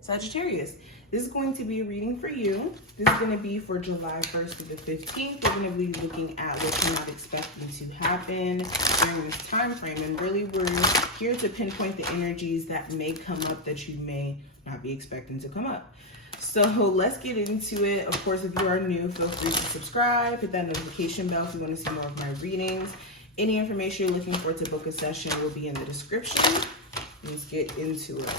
Sagittarius, this is going to be a reading for you. This is going to be for July 1st to the 15th. We're going to be looking at what you're not expecting to happen during this time frame. And really, we're here to pinpoint the energies that may come up that you may not be expecting to come up. So let's get into it. Of course, if you are new, feel free to subscribe, hit that notification bell if you want to see more of my readings. Any information you're looking for to book a session will be in the description. Let's get into it.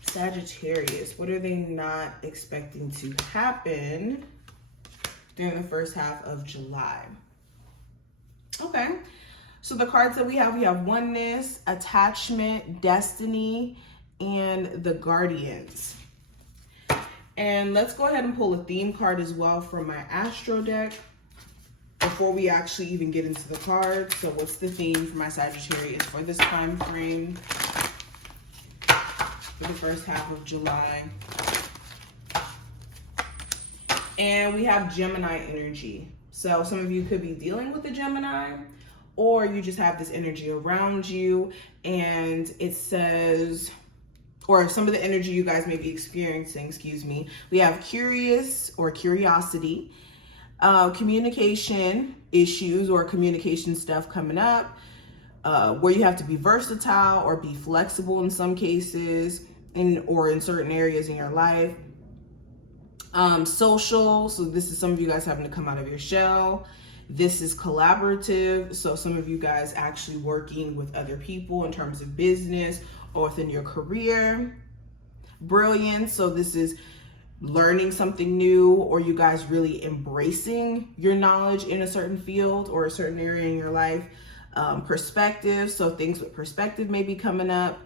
Sagittarius, what are they not expecting to happen during the first half of July? Okay, so the cards that we have oneness, attachment, destiny, and the guardians. And let's go ahead and pull a theme card as well from my Astro deck before we actually even get into the cards. So what's the theme for my Sagittarius for this time frame for the first half of July? And we have Gemini energy. So some of you could be dealing with a Gemini, or you just have this energy around you, and it says, or some of the energy you guys may be experiencing, we have curious or curiosity, communication issues or communication stuff coming up, where you have to be versatile or be flexible in some cases, or in certain areas in your life. Social, so this is some of you guys having to come out of your shell. This is collaborative, so some of you guys actually working with other people in terms of business or within your career. Brilliance, so this is learning something new, or you guys really embracing your knowledge in a certain field or a certain area in your life. Perspective, so things with perspective may be coming up.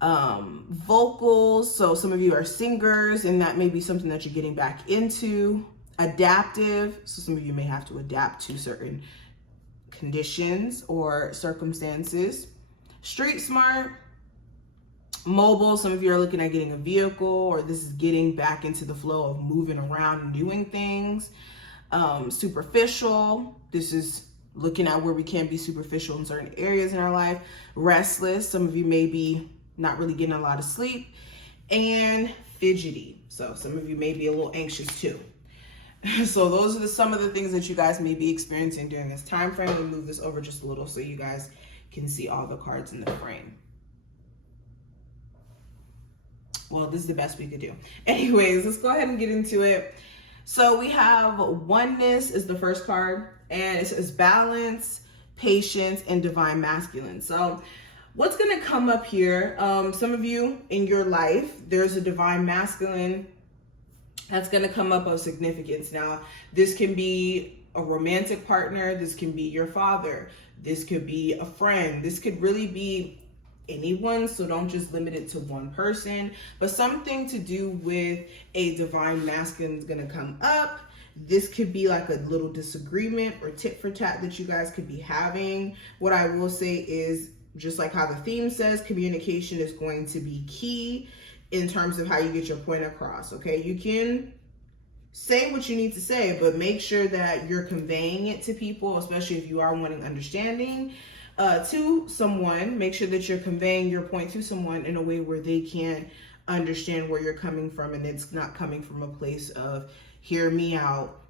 Vocals, so some of you are singers and that may be something that you're getting back into. Adaptive, so some of you may have to adapt to certain conditions or circumstances. Street smart. Mobile, some of you are looking at getting a vehicle, or this is getting back into the flow of moving around and doing things. Superficial, this is looking at where we can be superficial in certain areas in our life. Restless, some of you may be not really getting a lot of sleep. And fidgety, so some of you may be a little anxious too. So those are some of the things that you guys may be experiencing during this time frame. We'll move this over just a little so you guys can see all the cards in the frame. Well, this is the best we could do. Anyways, let's go ahead and get into it. So we have oneness is the first card, and it says balance, patience, and divine masculine. So what's going to come up here, some of you in your life, there's a divine masculine that's going to come up of significance. Now, this can be a romantic partner. This can be your father. This could be a friend. This could really be anyone, so don't just limit it to one person, but something to do with a divine masculine is going to come up. This could be like a little disagreement or tit for tat that you guys could be having. What I will say is, just like how the theme says, communication is going to be key in terms of how you get your point across. Okay, you can say what you need to say, but make sure that you're conveying it to people, especially if you are wanting understanding to someone. Make sure that you're conveying your point to someone in a way where they can understand where you're coming from, and it's not coming from a place of hear me out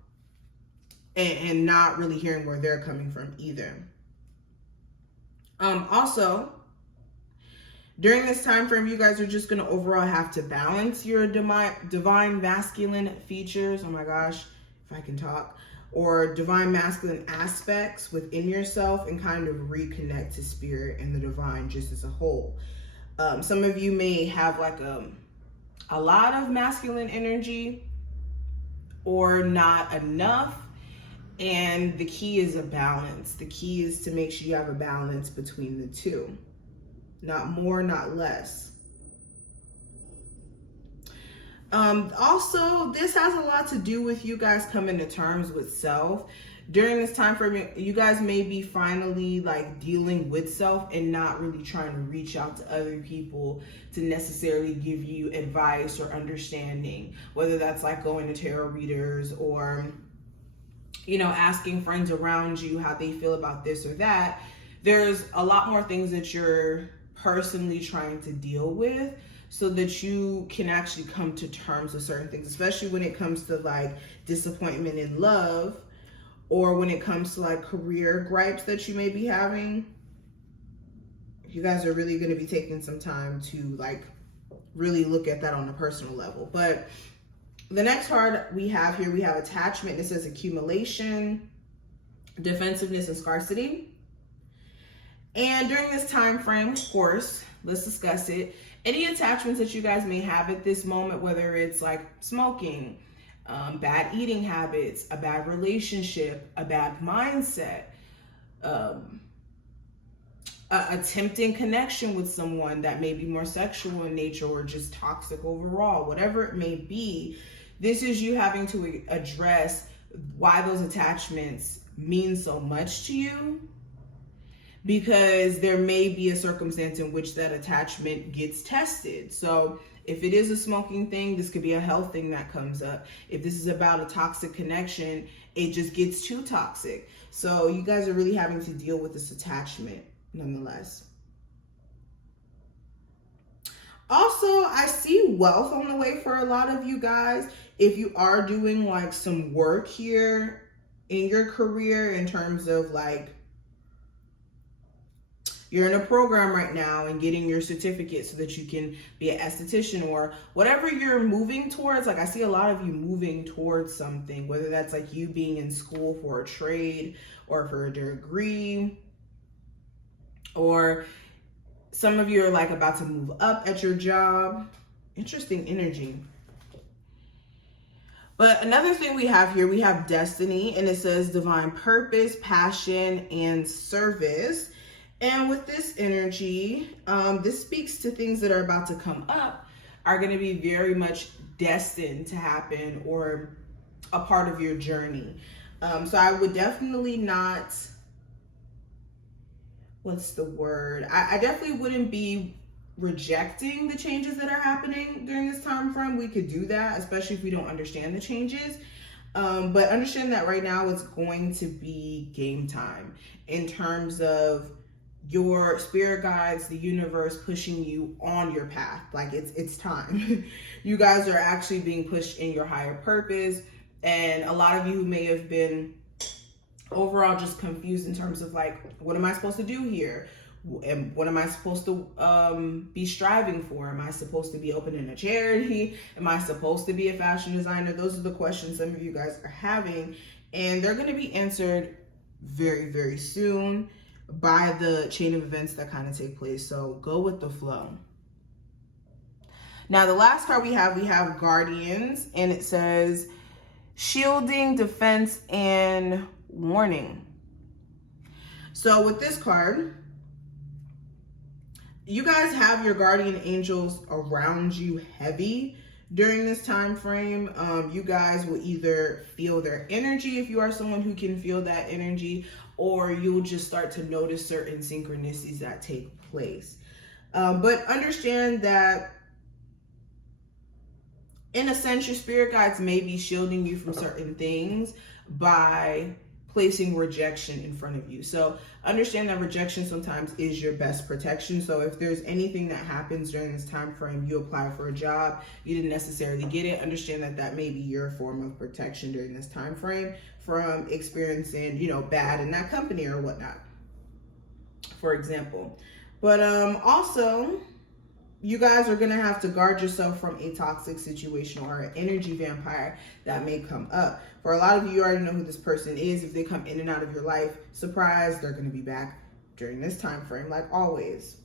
and not really hearing where they're coming from either. Also, during this time frame, you guys are just going to overall have to balance your divine masculine features. Oh my gosh, if I can talk. Or divine masculine aspects within yourself, and kind of reconnect to spirit and the divine just as a whole. Some of you may have like a lot of masculine energy or not enough. And the key is a balance. The key is to make sure you have a balance between the two. Not more, not less. Also, this has a lot to do with you guys coming to terms with self. During this time frame, you guys may be finally like dealing with self and not really trying to reach out to other people to necessarily give you advice or understanding, whether that's like going to tarot readers or asking friends around you how they feel about this or that. There's a lot more things that you're personally trying to deal with so that you can actually come to terms with certain things, especially when it comes to like disappointment in love, or when it comes to like career gripes that you may be having. You guys are really going to be taking some time to like really look at that on a personal level. But the next card we have here, we have attachment. It says accumulation, defensiveness, and scarcity. And during this time frame, of course, let's discuss it. Any attachments that you guys may have at this moment, whether it's like smoking, bad eating habits, a bad relationship, a bad mindset, a tempting connection with someone that may be more sexual in nature or just toxic overall, whatever it may be, this is you having to address why those attachments mean so much to you, because there may be a circumstance in which that attachment gets tested. So if it is a smoking thing, this could be a health thing that comes up. If this is about a toxic connection, it just gets too toxic. So you guys are really having to deal with this attachment nonetheless. Also, I see wealth on the way for a lot of you guys. If you are doing like some work here in your career, in terms of like you're in a program right now and getting your certificate so that you can be an esthetician or whatever you're moving towards. Like I see a lot of you moving towards something, whether that's like you being in school for a trade or for a degree, or some of you are like about to move up at your job. Interesting energy. But another thing we have here, we have destiny, and it says divine purpose, passion, and service. And with this energy, this speaks to things that are about to come up, are going to be very much destined to happen or a part of your journey. So I would definitely not, what's the word? I definitely wouldn't be rejecting the changes that are happening during this time frame. We could do that, especially if we don't understand the changes. But understand that right now it's going to be game time in terms of your spirit guides, the universe pushing you on your path. Like it's time. You guys are actually being pushed in your higher purpose. And a lot of you who may have been overall just confused in terms of like, what am I supposed to do here? And what am I supposed to be striving for? Am I supposed to be opening a charity? Am I supposed to be a fashion designer? Those are the questions some of you guys are having, and they're going to be answered very, very soon by the chain of events that kind of take place. So go with the flow. Now, the last card we have Guardians, and it says shielding, defense, and warning. So with this card, you guys have your guardian angels around you heavy during this time frame. You guys will either feel their energy if you are someone who can feel that energy, or you'll just start to notice certain synchronicities that take place. But understand that in a sense, your spirit guides may be shielding you from certain things by placing rejection in front of you. So understand that rejection sometimes is your best protection. So if there's anything that happens during this time frame, you apply for a job, you didn't necessarily get it, understand that that may be your form of protection during this time frame from experiencing, bad in that company or whatnot, for example. But also, you guys are going to have to guard yourself from a toxic situation or an energy vampire that may come up. For a lot of you, you already know who this person is. If they come in and out of your life, surprise, they're going to be back during this time frame, like always.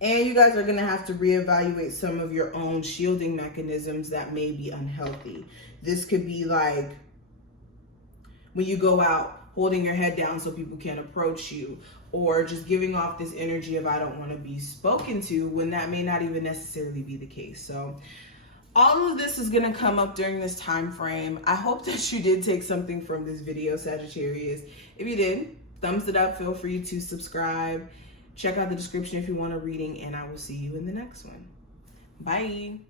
And you guys are going to have to reevaluate some of your own shielding mechanisms that may be unhealthy. This could be like when you go out, holding your head down so people can't approach you, or just giving off this energy of I don't want to be spoken to, when that may not even necessarily be the case. So all of this is going to come up during this time frame. I hope that you did take something from this video, Sagittarius. If you did, thumbs it up. Feel free to subscribe. Check out the description if you want a reading, and I will see you in the next one. Bye.